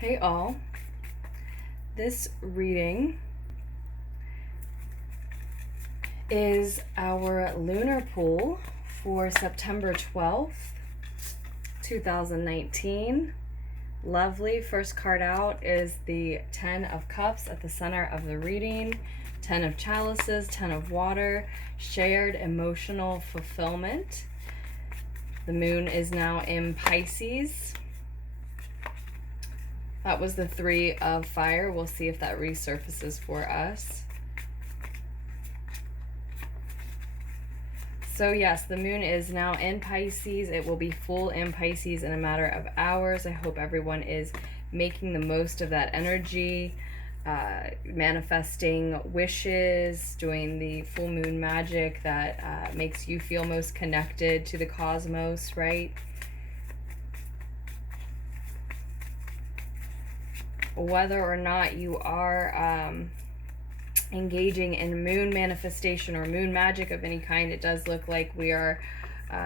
Hey all, this reading is our lunar pool for September 12th, 2019. Lovely. First card out is the 10 of Cups at the center of the reading, 10 of Chalices, 10 of Water, shared emotional fulfillment. The moon is now in Pisces. That was the 3 of Fire. We'll see if that resurfaces for us. So yes, the moon is now in Pisces. It will be full in Pisces in a matter of hours. I hope everyone is making the most of that energy, manifesting wishes, doing the full moon magic that makes you feel most connected to the cosmos, right? Whether or not you are engaging in moon manifestation or moon magic of any kind, it does look like we are,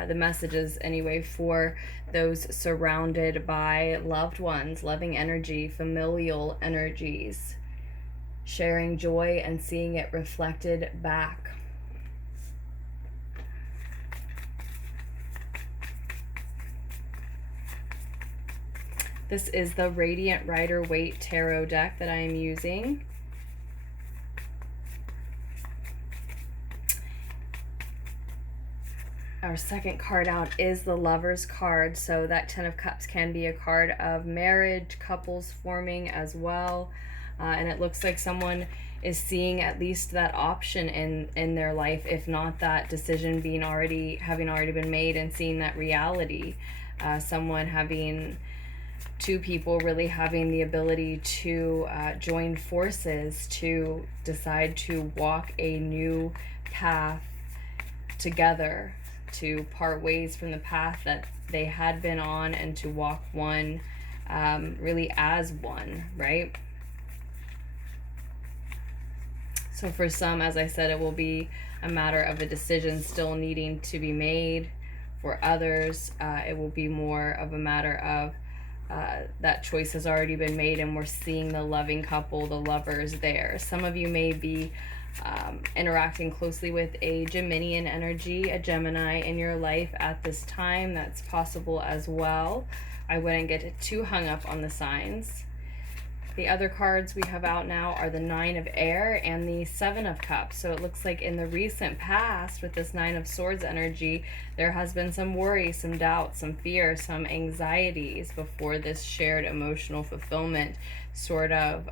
the messages anyway, for those surrounded by loved ones, loving energy, familial energies, sharing joy and seeing it reflected back. This is the Radiant Rider-Waite Tarot deck that I am using. Our second card out is the Lover's card, so that 10 of Cups can be a card of marriage, couples forming as well, and it looks like someone is seeing at least that option in their life, if not that decision having already been made, and seeing that reality. Someone having two people really having the ability to join forces to decide to walk a new path together, to part ways from the path that they had been on and to walk one, really as one, right? So for some, as I said, it will be a matter of a decision still needing to be made. For others, it will be more of a matter of that choice has already been made and we're seeing the loving couple, the lovers there. Some of you may be interacting closely with a Geminian energy, a Gemini in your life at this time. That's possible as well. I wouldn't get too hung up on the signs. The other cards we have out now are the 9 of Air and the 7 of Cups. So it looks like in the recent past with this 9 of Swords energy, there has been some worry, some doubt, some fear, some anxieties before this shared emotional fulfillment sort of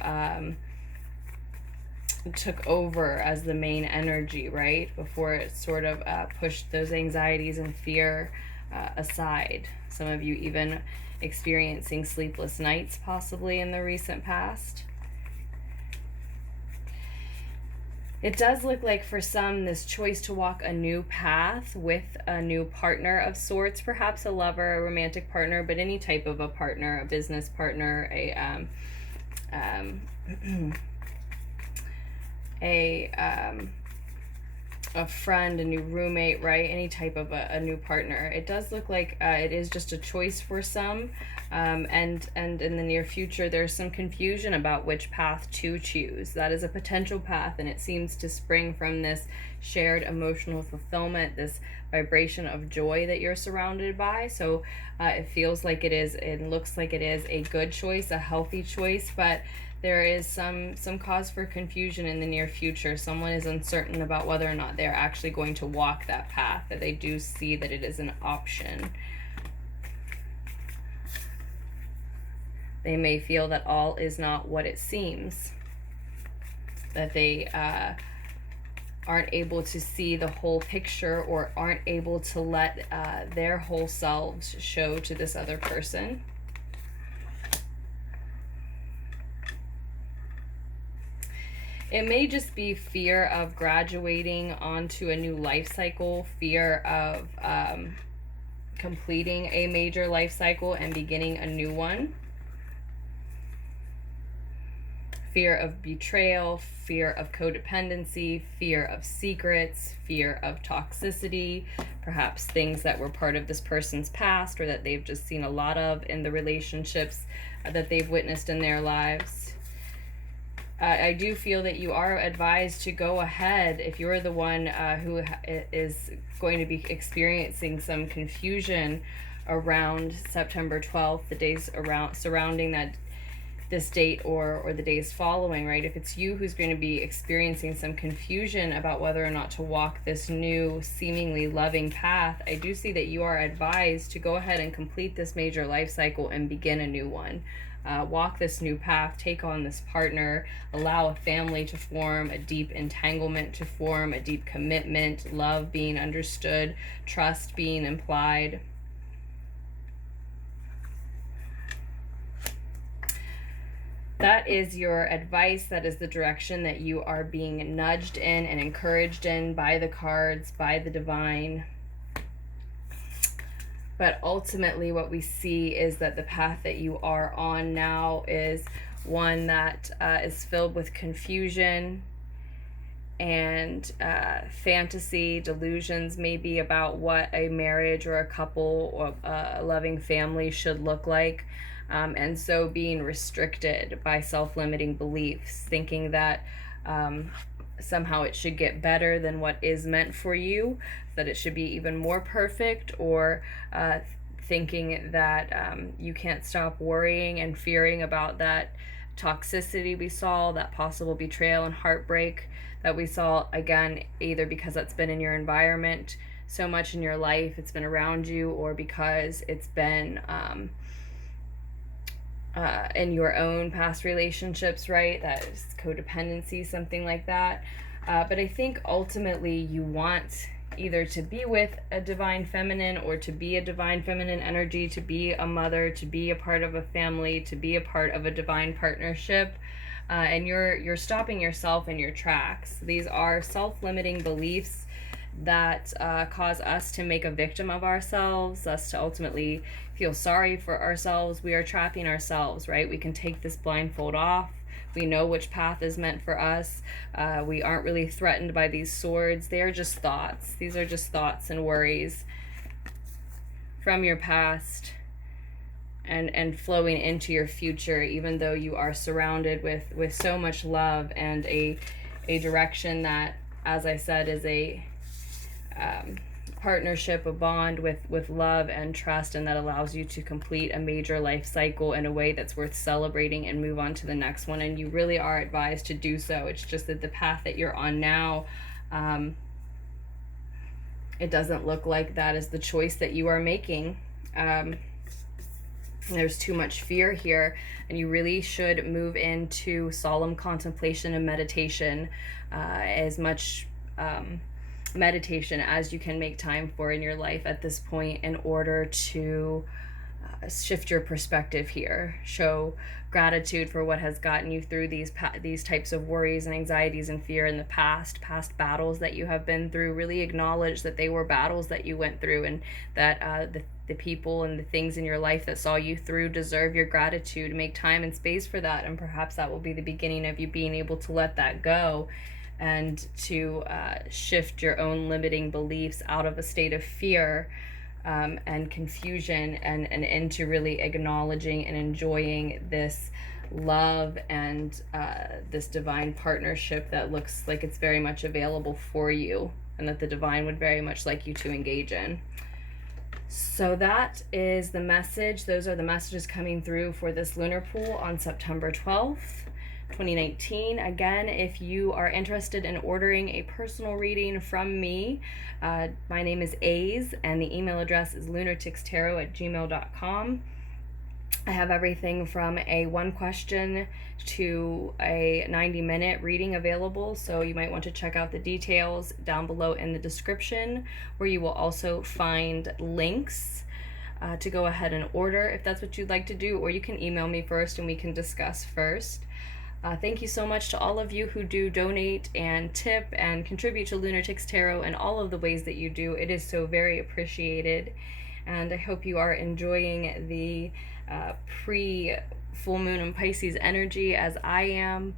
took over as the main energy, right? Before it sort of pushed those anxieties and fear aside. Some of you even experiencing sleepless nights possibly in the recent past. It does look like for some this choice to walk a new path with a new partner of sorts, perhaps a lover, a romantic partner, but any type of a partner, a business partner, a friend, a new roommate, right? Any type of a new partner. It does look like it is just a choice for some, and in the near future there's some confusion about which path to choose. That is a potential path, and it seems to spring from this shared emotional fulfillment, this vibration of joy that you're surrounded by. So it feels like it looks like it is a good choice, a healthy choice, but there is some cause for confusion in the near future. Someone is uncertain about whether or not they're actually going to walk that path, that they do see that it is an option. They may feel that all is not what it seems, that they aren't able to see the whole picture or aren't able to let their whole selves show to this other person. It may just be fear of graduating onto a new life cycle, fear of completing a major life cycle and beginning a new one. fear of betrayal, fear of codependency, fear of secrets, fear of toxicity, perhaps things that were part of this person's past or that they've just seen a lot of in the relationships that they've witnessed in their lives. I do feel that you are advised to go ahead if you're the one who is going to be experiencing some confusion around September 12th, the days around surrounding this date or the days following, right? If it's you who's going to be experiencing some confusion about whether or not to walk this new seemingly loving path, I do see that you are advised to go ahead and complete this major life cycle and begin a new one. Walk this new path, take on this partner, allow a family to form, a deep entanglement to form, a deep commitment, love being understood, trust being implied. That is your advice. That is the direction that you are being nudged in and encouraged in by the cards, by the divine. But ultimately what we see is that the path that you are on now is one that is filled with confusion and fantasy, delusions maybe about what a marriage or a couple or a loving family should look like. And so being restricted by self-limiting beliefs, thinking that somehow it should get better than what is meant for you, that it should be even more perfect, or thinking that you can't stop worrying and fearing about that toxicity we saw, that possible betrayal and heartbreak that we saw, again, either because that's been in your environment so much in your life, it's been around you, or because it's been in your own past relationships, right? That is codependency, something like that. But I think ultimately you want either to be with a divine feminine or to be a divine feminine energy, to be a mother, to be a part of a family, to be a part of a divine partnership. And you're stopping yourself in your tracks. These are self-limiting beliefs that cause us to make a victim of ourselves, us to ultimately feel sorry for ourselves. We are trapping ourselves, right? We can take this blindfold off. We know which path is meant for us. We aren't really threatened by these swords. They are just thoughts. These are just thoughts and worries from your past and flowing into your future, even though you are surrounded with so much love and a direction that, as I said, is a partnership, a bond with love and trust, and that allows you to complete a major life cycle in a way that's worth celebrating and move on to the next one. And you really are advised to do so. It's just that the path that you're on now, it doesn't look like that is the choice that you are making. There's too much fear here, and you really should move into solemn contemplation and meditation, as much meditation as you can make time for in your life at this point, in order to shift your perspective here. Show gratitude for what has gotten you through these types of worries and anxieties and fear in the past battles that you have been through. Really acknowledge that they were battles that you went through, and that the people and the things in your life that saw you through deserve your gratitude. Make time and space for that, and perhaps that will be the beginning of you being able to let that go and to shift your own limiting beliefs out of a state of fear and confusion and into really acknowledging and enjoying this love and this divine partnership that looks like it's very much available for you, and that the divine would very much like you to engage in. So that is the message. Those are the messages coming through for this lunar pool on September 12th. 2019. Again, if you are interested in ordering a personal reading from me, my name is Aze, and the email address is lunartickstarot@gmail.com. I have everything from a 1 question to a 90-minute reading available, so you might want to check out the details down below in the description, where you will also find links to go ahead and order if that's what you'd like to do, or you can email me first and we can discuss first. Thank you so much to all of you who do donate and tip and contribute to Lunar Ticks Tarot in all of the ways that you do. It is so very appreciated, and I hope you are enjoying the pre-full moon in Pisces energy as I am,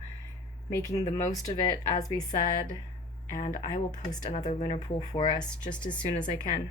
making the most of it, as we said. And I will post another lunar pool for us just as soon as I can.